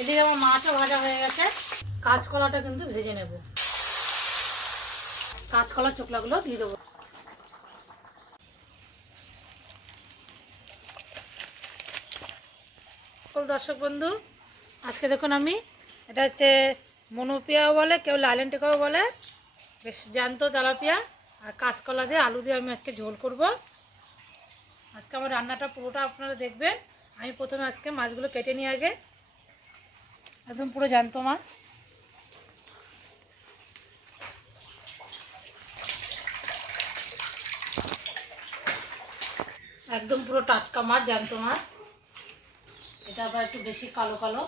এদিকে আমার মাছও ভাজা হয়ে গেছে। কাঁচকলাটা কিন্তু ভেজে নেব। কাঁচকলা চোকলাগুলো দিয়ে দেবো। দর্শক বন্ধু, আজকে দেখুন আমি, এটা হচ্ছে মনোপিয়াও বলে, কেউ লাইলেন টেকাও বলে, বেশ জ্যান্ত তেলাপিয়া, আর কাঁচকলা দিয়ে আলু দিয়ে আমি আজকে ঝোল করব। আজকে আমার রান্নাটা পুরোটা আপনারা দেখবেন। আমি প্রথমে আজকে মাছগুলো কেটে নিই আগে। একদম পুরো জ্যান্ত মাছ। একদম পুরো টাটকা মাছ, জ্যান্ত মাছ। এটা আবার একটু বেশি কালো কালো।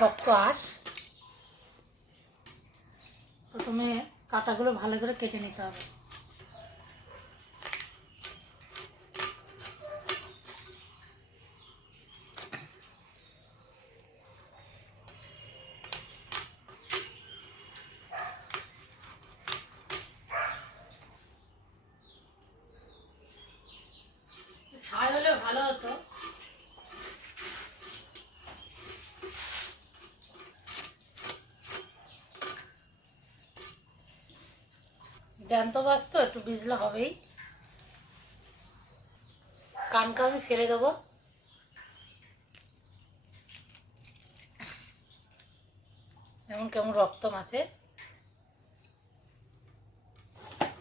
শক্ত আঁশ। প্রথমে কাটাগুলো ভালো করে কেটে নিতে হবে ছাই হলে ভালো হতো জ্যান্ত মাছ তো একটু ভিজলে হবেই। কানকা আমি ফেলে দেবো। যেমন কেমন রক্ত মাছে।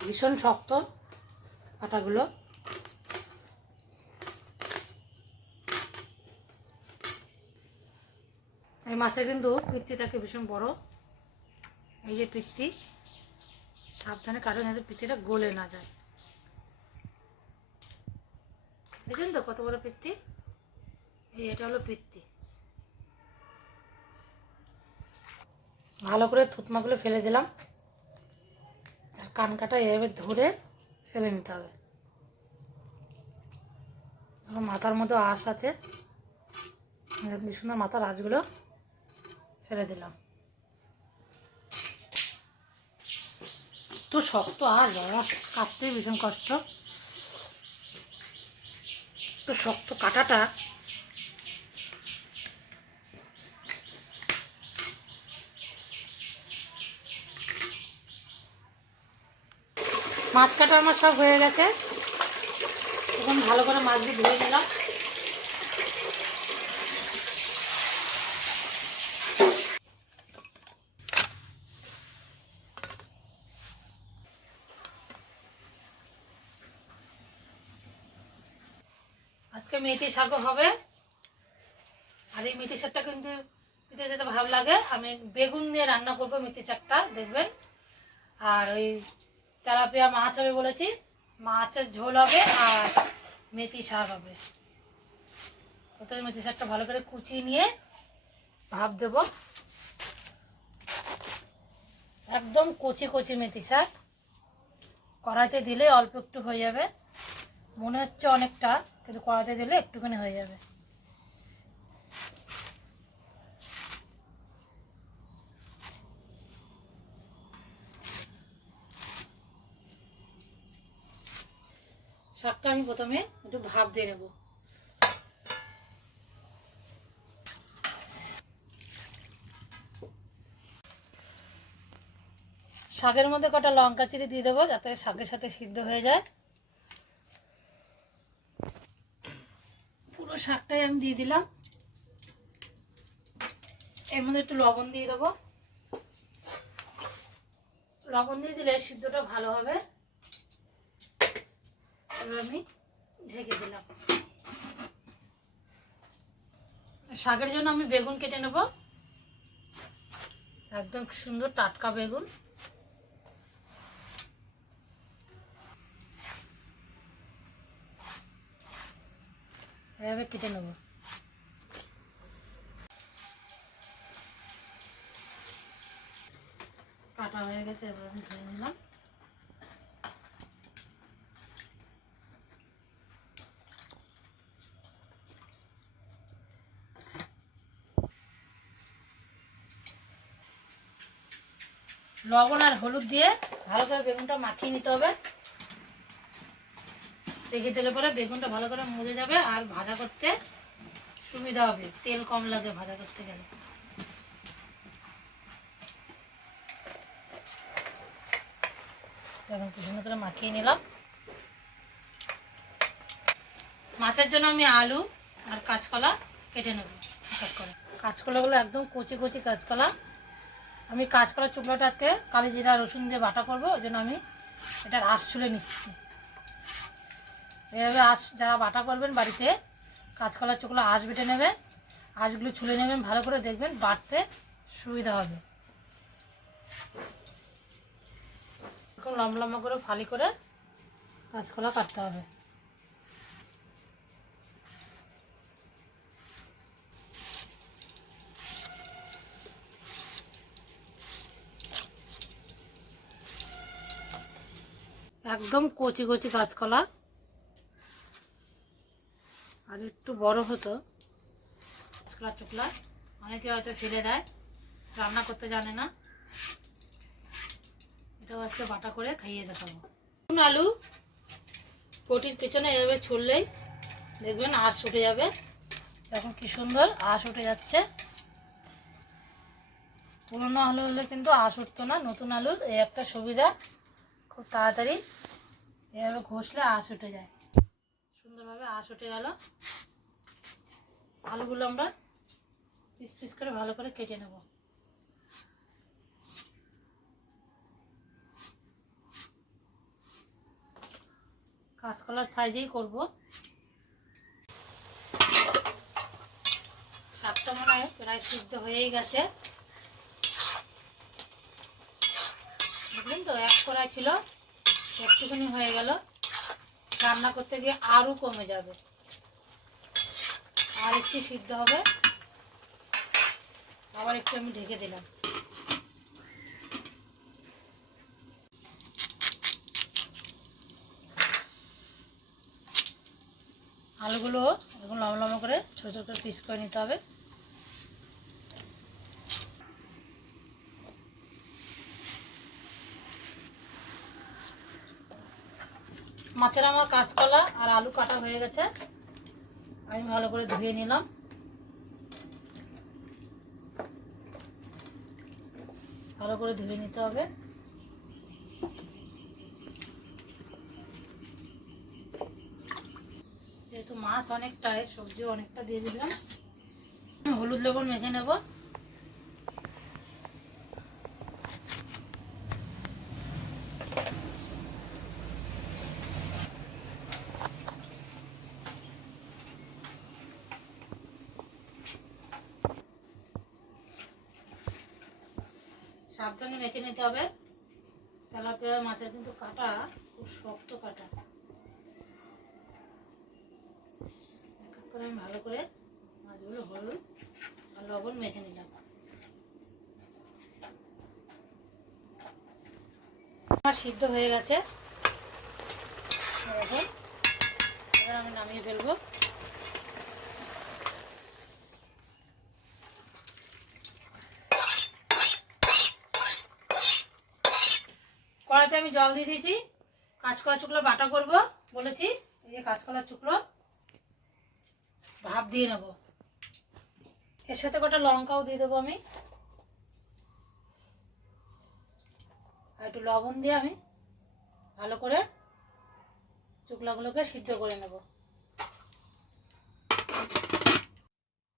ভীষণ শক্ত কাটাগুলো এই মাছের কিন্তু পিত্তি থাকে ভীষণ বড়। এই যে পিত্তি। সাবধানে কারণ এদের পিত্তিটা গলে না যায়। দেখছেন তো কত বড় পিত্তি? এই এটা হলো পিত্তি। ভালো করে থুতমাগুলো ফেলে দিলাম। আর কান কাটা এভাবে ধরে ফেলে নিতে হবে। মাথার মধ্যে আঁশ আছে। সুন্দর মাথার আঁশগুলো ফেলে দিলাম। শক্ত, আর বাবা কাটতে ভীষণ কষ্ট। তো শক্ত কাটাটা। মাছ কাটা আমার সব হয়ে গেছে। এখন ভালো করে মাছগুলো ধুয়ে নিলাম আজকে মেথি শাকও হবে। আর এই মেথি শাকটা কিন্তু খেতে ভালো লাগে। আমি বেগুন দিয়ে রান্না করব মেথি শাকটা, দেখবেন। আর ওই তেলাপিয়া মাছ হবে বলেছি, মাছের ঝোল হবে আর মেথি শাক হবে। প্রথমে মেথি শাকটা ভালো করে কুচিয়ে নিয়ে ভাপ দেব। একদম কচি কচি মেথি শাক। কড়াইতে দিলে অল্প একটু হয়ে যাবে। মনে হচ্ছে অনেকটা, কিন্তু কড়াতে দিলে একটুখানি হয়ে যাবে। শাকটা আমি প্রথমে একটু ভাপ দিয়ে নেব। শাকের মধ্যে কটা লঙ্কা চিড়ে দিয়ে দেবো, যাতে শাকের সাথে সিদ্ধ হয়ে যায়। শাকটাই আমি দিয়ে দিলাম। এর মধ্যে একটু লবণ দিয়ে দেবো। লবণ দিয়ে দিলে সিদ্ধটা ভালো হবে। এবার আমি ঢেকে দিলাম। শাকের জন্য আমি বেগুন কেটে নেব। একদম সুন্দর টাটকা বেগুন। এভাবে কেটে নেব। কাটা হয়ে গেছে, এবার আমি ধুয়ে নিলাম। লবণ আর হলুদ দিয়ে ভালো করে বেগুনটা মাখিয়ে নিতে হবে। রেখে দিলে পরে বেগুনটা ভালো করে মজে যাবে আর ভাজা করতে সুবিধা হবে। তেল কম লাগে ভাজা করতে গেলে। করে মাখিয়ে নিলাম। মাছের জন্য আমি আলু আর কাঁচকলা কেটে নেব করে। কাঁচকলাগুলো একদম কচি কচি কাঁচকলা। আমি কাঁচকলা চুকলাটাতে কালি জিরা রসুন দিয়ে বাটা করব, ওই জন্য আমি এটার আঁশ ছুলে নিচ্ছি। এভাবে আঁশ যারা বাটা করবেন বাড়িতে, কাঁচকলার চুকলা আঁশ বেটে নেবেন, আঁশগুলো ছুলে নেবেন, ভালো করে দেখবেন বাটতে সুবিধা হবে। এরকম লম্বা লম্বা করে ফালি করে কাঁচকলা কাটতে হবে। একদম কচি কচি কাঁচকলা। আর একটু বড় হতো। অনেকে হয়তো ফেলে দেয়। রান্না করতে জানে না। এটাও আজকে বাটা করে খাইয়ে দেখাবো। আলু পটির পেছনে এভাবে ছুললেই দেখবেন আঁশ উঠে যাবে। এখন কি সুন্দর আঁশ উঠে যাচ্ছে। পুরোনো আলু হলে কিন্তু আঁশ উঠতো না। নতুন আলুর এই একটা সুবিধা। খুব তাড়াতাড়ি এভাবে ঘষলে আঁশ উঠে যায়। সুন্দরভাবে আঁশ উঠে গেল। আলুগুলো আমরা পিস পিস করে ভালো করে কেটে নেব। কাঁচকলার সাইজেই করব। শাকটা মনে হয় প্রায় সিদ্ধ হয়েই গেছে। বুঝলেন তো, এক কড়াই ছিল, একটুখানি হয়ে গেল। রান্না করতে গিয়ে আরও কমে যাবে। আর একটু সিদ্ধ হবে। আবার একটু আমি ঢেকে দিলাম। আলুগুলো এখন লম্বা লম্বা করে ছোটো ছোটো পিস করে নিতে হবে। মাছের আমার কাঁচকলা আর আলু কাটা হয়ে গেছে। আমি ভালো করে ধুয়ে নিলাম। ভালো করে ধুয়ে নিতে হবে। যেহেতু মাছ অনেকটাই সবজি অনেকটা দিয়ে দিলাম। হলুদ লবণ মেখে নেব। সাবধানে মেখে নিতে হবে। তেলাপিয়া মাছের কিন্তু কাটা খুব শক্ত কাটা। এক করে আমি ভালো করে মাছগুলো হলুদ আর লবণ মেখে নিলাম। আমার সিদ্ধ হয়ে গেছে। এবার আমি নামিয়ে ফেলব। আমি জল দিয়ে দিয়েছি। কাঁচকলা চুকলো, বাটা করব বলেছি। এই যে কাঁচকলা চুকলো, ভাপ দিয়ে নেব। এর সাথে কটা লঙ্কাও দিয়ে দেবো আমি। আর একটু লবণ দিয়ে আমি ভালো করে চুকলাগুলোকে সিদ্ধ করে নেব।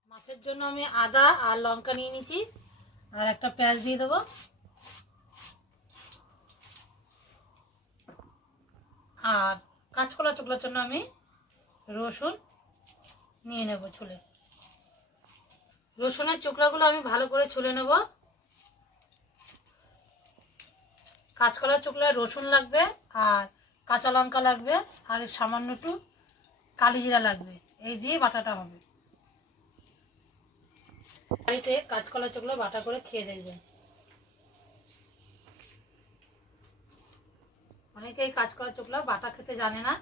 মাছের জন্য আমি আদা আর লঙ্কা নিয়ে নিয়েছি। আর একটা পেঁয়াজ দিয়ে দেবো। আর কাঁচকলা চোকলার জন্য আমি রসুন নিয়ে নেব ছুলে। রসুনের চোকলাগুলো আমি ভালো করে ছুলে নেব। কাঁচকলা চোকলায় রসুন লাগবে আর কাঁচা লঙ্কা লাগবে আর সামান্য একটু কালি জিরা লাগবে। এই দিয়ে বাটাটা হবে। বাড়িতে কাঁচকলা চোকলা বাটা করে খেয়ে দেখবেন। অনেকেই কাজ কাঁচকলা চোকলা বাটা খেতে জানে না।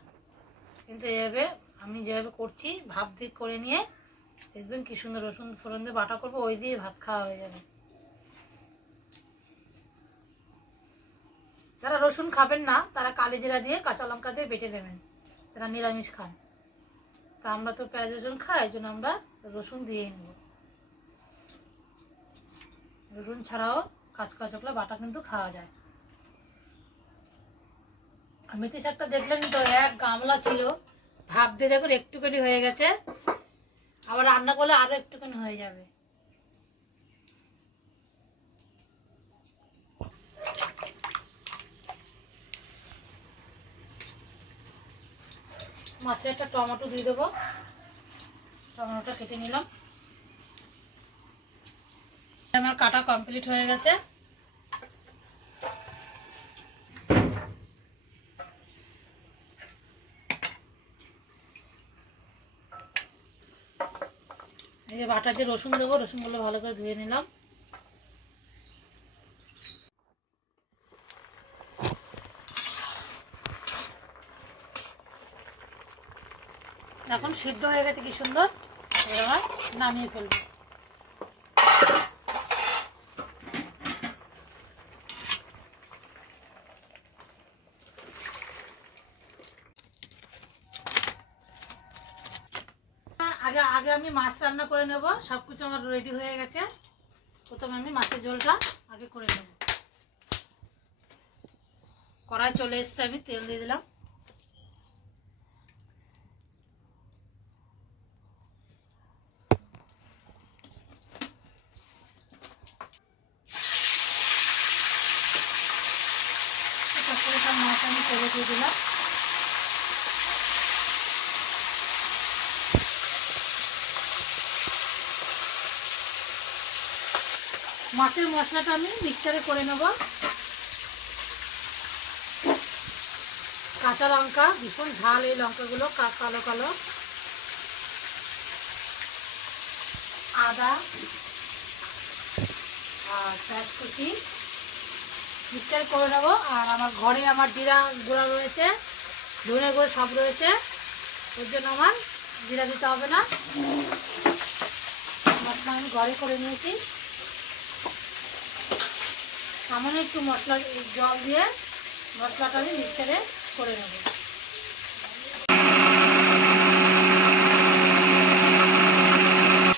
কিন্তু এভাবে আমি যেভাবে করছি ভাব দিক করে নিয়ে দেখবেন কি সুন্দর রসুন ফোড়ন দিয়ে বাটা করব, ওই দিয়ে ভাত খাওয়া হয়ে যাবে। যারা রসুন খাবেন না, তারা কালি জিরা দিয়ে কাঁচা লঙ্কা দিয়ে বেটে নেবেন। তারা নিরামিষ খান। তা আমরা তো পেঁয়াজ রসুন খাই, এই জন্য আমরা রসুন দিয়েই নেব। রসুন ছাড়াও কাঁচকা চোখলা, বাটা কিন্তু খাওয়া যায়। মেথি শাকটা দেখলেন তো, এক গামলা ছিল। ভাপ দিয়ে দেখুন একটুখানি হয়ে গেছে। আবার রান্না করলে আরও একটুখানি হয়ে যাবে। মাছে একটা টমেটো দিয়ে দেবো। টমেটোটা কেটে নিলাম। আমার কাটা কমপ্লিট হয়ে গেছে। এই যে বাটা যে রসুন দেবো রসুনগুলো ভালো করে ধুয়ে নিলাম। এখন সিদ্ধ হয়ে গেছে কি সুন্দর? এবার নামিয়ে ফেলব আগে আগে আমি মাছ রান্না করে নেব। সব কিছু আমার রেডি হয়ে গেছে। প্রথমে আমি মাছের ঝোলটা আগে করে নেব। কড়াই চলে এসছে, আমি তেল দিয়ে দিলাম তারপরে সব মাছ আমি তেলে দিয়ে দিলাম মাছের মশলাটা আমি মিক্সারে করে নেব। কাঁচা লঙ্কা, ভীষণ ঝাল এই লঙ্কাগুলো কালো কালো। আদা আর পেঁয়াজ কুচি মিক্সচার করে নেব আর আমার ঘরে আমার জিরা গুঁড়া রয়েছে, ধনে গুঁড়ো সব রয়েছে। ওর জন্য আমার জিরা দিতে হবে না। মশলা আমি ঘরে করে নিয়েছি। সামান্য একটু মশলা জল দিয়ে মশলাটা আমি মিক্সারে করে নেব।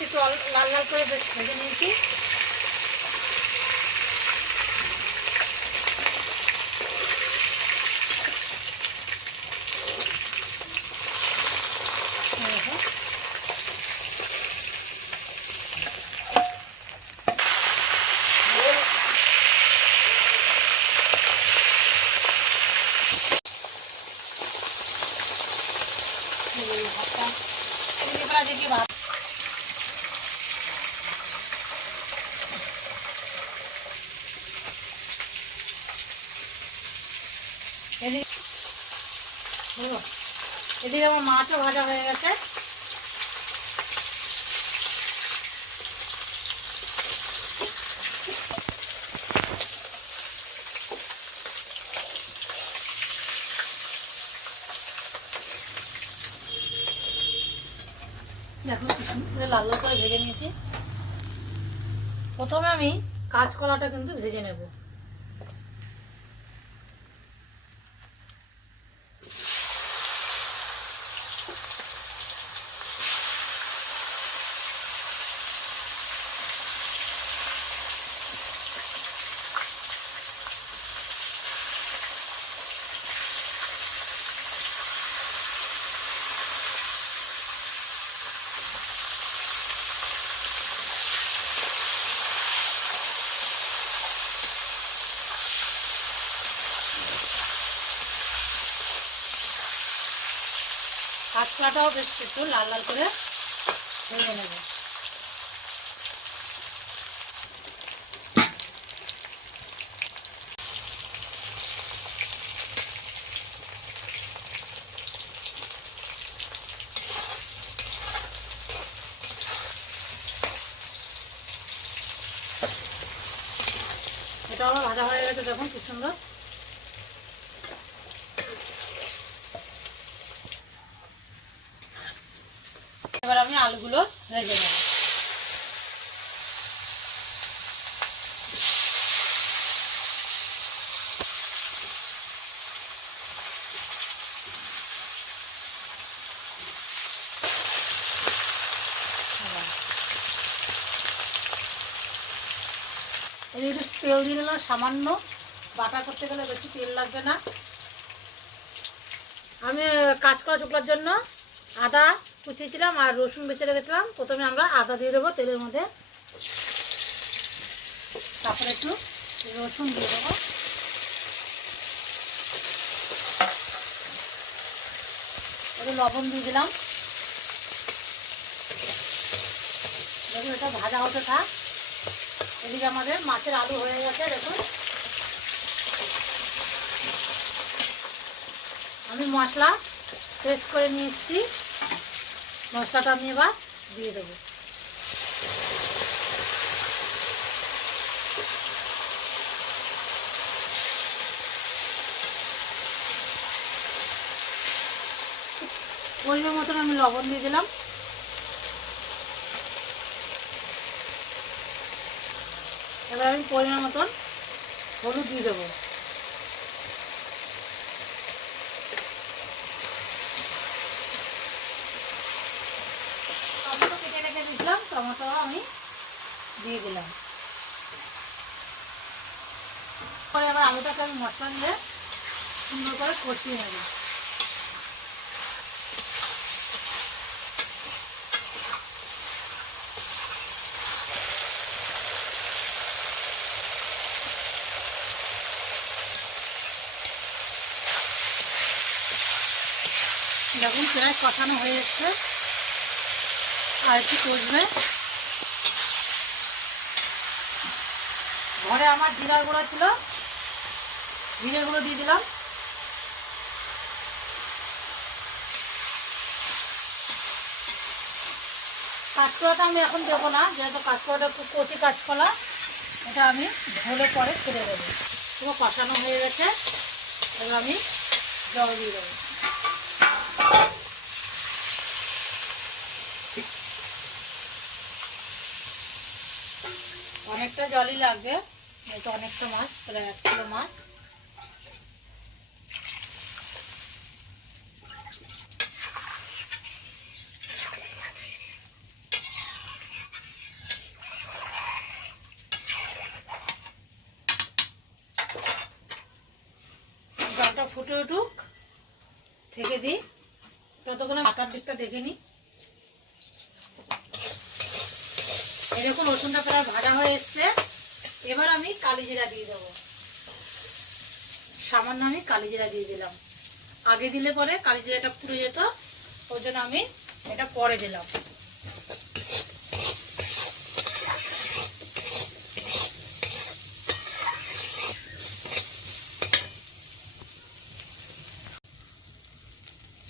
একটু লাল লাল করে বেশ ভেজে নিয়েছি এই দেখো। এই ভাতটা চিংড়ি ফ্রাই দিয়ে ভাত এদিকে বুঝলো? এদিকে আমার মাছও ভাজা হয়ে গেছে। দেখো করে লাল লাল করে ভেজে নিয়েছি। প্রথমে আমি কাঁচকলাটা কিন্তু ভেজে নেব। কাঁচকলাটাও বেশ একটু লাল লাল করে ভেঙে নেব। ভেজে নেব তেল দিয়ে নিলাম সামান্য। বাটা করতে গেলে বেশি তেল লাগবে না। আমি কাজ করা শুকলার জন্য আদা কুচিয়েছিলাম আর রসুন বেছে রেখেছিলাম। প্রথমে আমরা আদা দিয়ে দেবো তেলের মধ্যে। তারপরে একটু রসুন দিয়ে দেবো। লবণ দিয়ে দিলাম। দেখুন, এটা ভাজা হতে থাক। এদিকে আমাদের মাছের আলু হয়ে গেছে, দেখুন। আমি মশলা পেস্ট করে নিয়ে এসেছি। মশলাটা আমি এবার দিয়ে দেবো। পরিমাণ মতন আমি লবণ দিয়ে দিলাম। এবার আমি পরিমাণ মতন হলুদ দিয়ে দেবো টমেটো কেটে রেখে দিয়েছিলাম টমেটো আমি দিয়ে দিলাম। পরে আবার আলুটাকে আমি মশলা দিয়ে সুন্দর করে কষিয়ে নেব। দেখুন প্রায় কষানো হয়ে এসছে। আর একটু কষবে। ঘরে আমার জিরার গুঁড়ো ছিল। জিরের গুঁড়ো দিয়ে দিলাম। কাঁচকলাটা আমি এখন দেবো না, যেহেতু কাঁচকলাটা খুব কচি কাঁচকলা, এটা আমি ঝোলে পরে ছেড়ে দেবো পুরো কষানো হয়ে গেছে, এবার আমি জল দিয়ে দেবো। অনেকটা জলই লাগবে। যেহেতু অনেকটা মাছ, প্রায় এক কিলো মাছ। জলটা ফুটে উঠুক থেকে দিই। ততক্ষণে আটার দিকটা দেখে নিই। এরকম রসুনটা প্রায় ভাজা হয়ে এসছে। এবার আমি কালি জিরা দিয়ে দেবো। সামান্য আমি কালি জিরা দিয়ে দিলাম। আগে দিলে পরে কালি জিরাটা পুড়ে যেত ওই জন্য আমি এটা পরে দিলাম।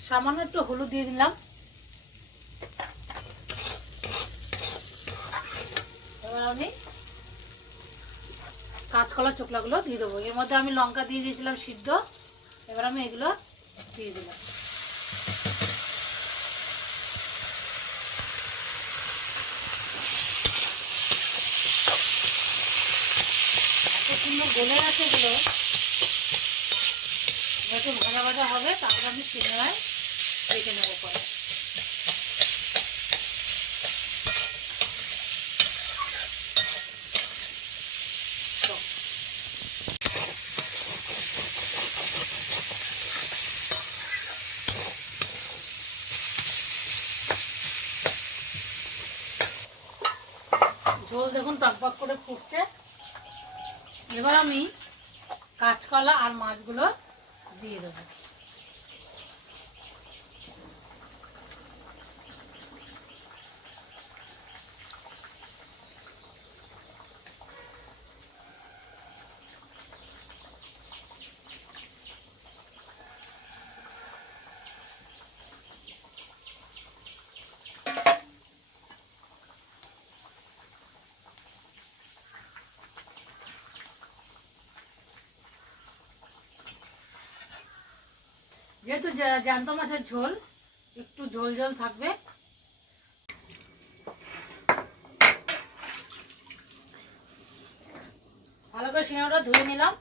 সামান্য একটু হলুদ দিয়ে দিলাম এবার আমি কাঁচকলা চোকলাগুলো দিয়ে দেবো। এর মধ্যে আমি লঙ্কা দিয়ে দিয়েছিলাম সিদ্ধ। এবার আমি এগুলো দিয়ে দিলাম সুন্দর গলে গেছে এগুলো। যত ভাজা ভাজা হবে, তারপর আমি সিনেমায় রেখে নেব পরে। ঝোল দেখুন টকপক করে ফুটছে এবার আমি কাঁচকলা আর মাছগুলো দিয়ে দেবো। যেহেতু জ্যান্ত মাছের ঝোল। একটু ঝোল ঝোল থাকবে। ভালো করে সিঙ্গাটা ধুয়ে নিলাম।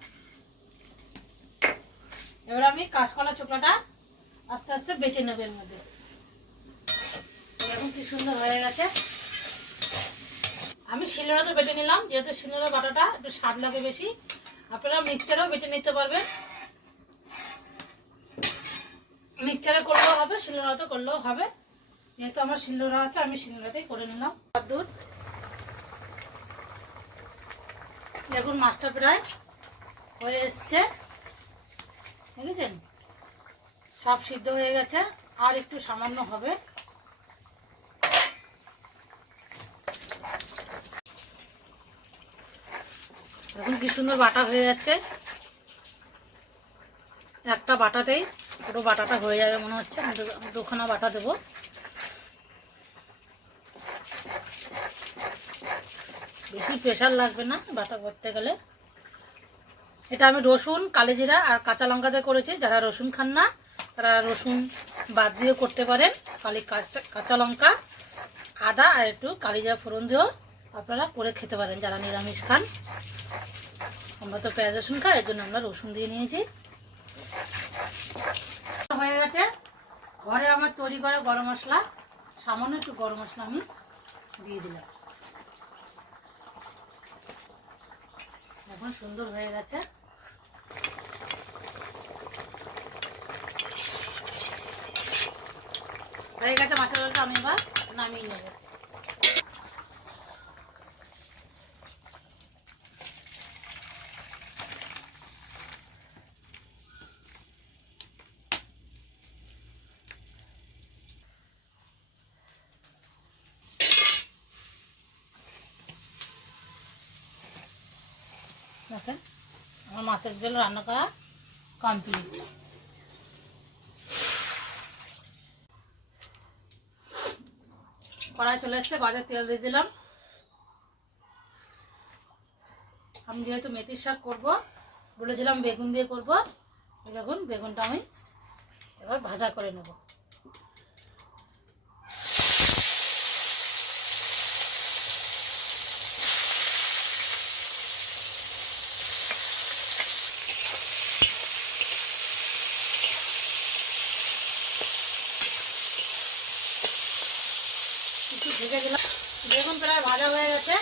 এবার আমি কাঁচকলা চোখলাটা আস্তে আস্তে বেটে নেবে এর মধ্যে। এরকম কি সুন্দর হয়ে গেছে। আমি শিলনোড়াতে বেটে নিলাম, যেহেতু শিলনোড়া বাটাটা একটু স্বাদ লাগে বেশি। আপনারা মিক্সচারেও বেটে নিতে পারবেন। মিক্সচারে করলেও হবে শিলনোড়াতে করলেও হবে। যেহেতু আমার শিলনোড়া আছে আমি শিলনোড়াতেই করে নিলাম। দুধ দেখুন মাছটা প্রায় হয়ে এসছে। দেখেছেন? সব সিদ্ধ হয়ে গেছে আর একটু সামান্য হবে। এখন কি সুন্দর বাটা হয়ে যাচ্ছে। একটা বাটাতেই পুরো বাটাটা হয়ে যাবে মনে হচ্ছে। আমি দুখানা বাটা দেবো। বেশি প্রেশার লাগবে না বাটা করতে গেলে। এটা আমি রসুন কালেজিরা আর কাঁচা লঙ্কা দিয়ে করেছি। যারা রসুন খান না, তারা রসুন বাদ দিয়েও করতে পারেন। কালি কাঁচা কাঁচা লঙ্কা, আদা আর একটু কালিজিরা ফোড়ন দিয়েও আপনারা করে খেতে পারেন। যারা নিরামিষ খান, আমরা তো পেঁয়াজ রসুন খাই, এর জন্য আমরা রসুন দিয়ে নিয়েছি হয়ে গেছে ঘরে আমার তৈরি করা গরম মশলা, সামান্য একটু গরম মশলা আমি দিয়ে দিলাম। এখন সুন্দর হয়ে গেছে। হয়ে গেছে মাছের ঝোলটা আমি এবার নামিয়ে নেব দেখেন আমার মাছের জল রান্না করা কমপ্লিট কড়াই চলে এসছে, গাজার তেল দিয়ে দিলাম। আমি যেহেতু মেথির শাক করব, বলেছিলাম বেগুন দিয়ে করব। দেখুন, বেগুনটা আমি এবার ভাজা করে নেব একটু ভেজে দিলাম বেগুন প্রায় ভাজা হয়ে গেছে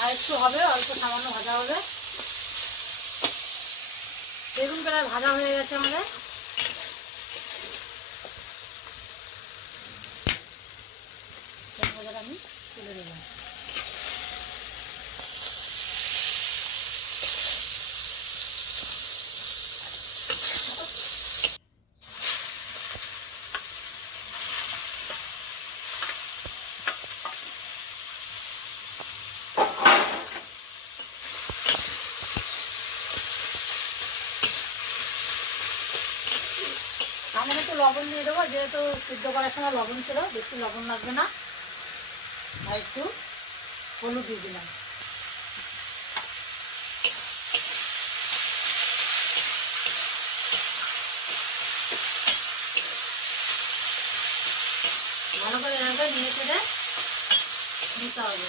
আর একটু হবে অল্প সামান্য ভাজা হবে বেগুন প্রায় ভাজা হয়ে গেছে আমাদের। আমি তুলে দিলাম আমি একটু লবণ দিয়ে দেবো, যেহেতু সিদ্ধ করার সময় লবণ ছিল, বেশি লবণ লাগবে না। আর একটু হলুদ দিয়ে দিলাম। ভালো করে এভাবে নিয়ে চেড়ে নিতে হবে।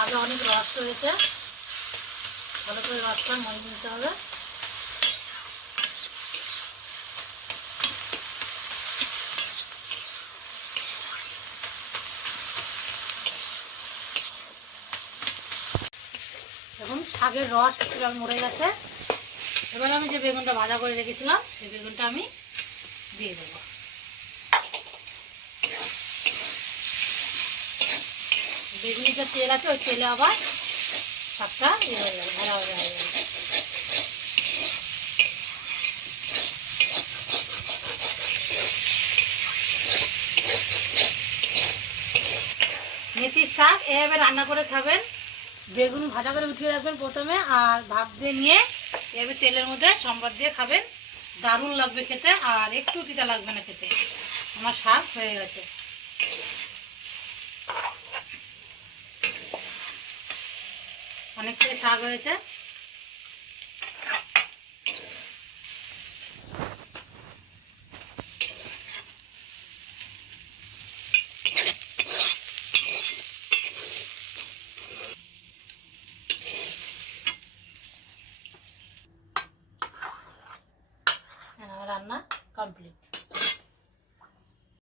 আগে অনেক রস রয়েছে। ভালো করে রসটা মনে নিতে হবে। এখন শাকের রস এবার মরে গেছে। এবার আমি যে বেগুনটা ভাজা করে রেখেছিলাম, সেই বেগুনটা আমি দিয়ে দেবো। বেগুনের যে তেল আছে, ওই তেলে আবার মেথির শাক এভাবে রান্না করে খাবেন। বেগুন ভাজা করে উঠিয়ে রাখবেন প্রথমে, আর ভাত দিয়ে নিয়ে এভাবে তেলের মধ্যে সম্বাদ দিয়ে খাবেন। দারুণ লাগবে খেতে, আর একটু তিতা লাগবে না খেতে। আমার শাক হয়ে গেছে। অনেকটাই শাক হয়েছে।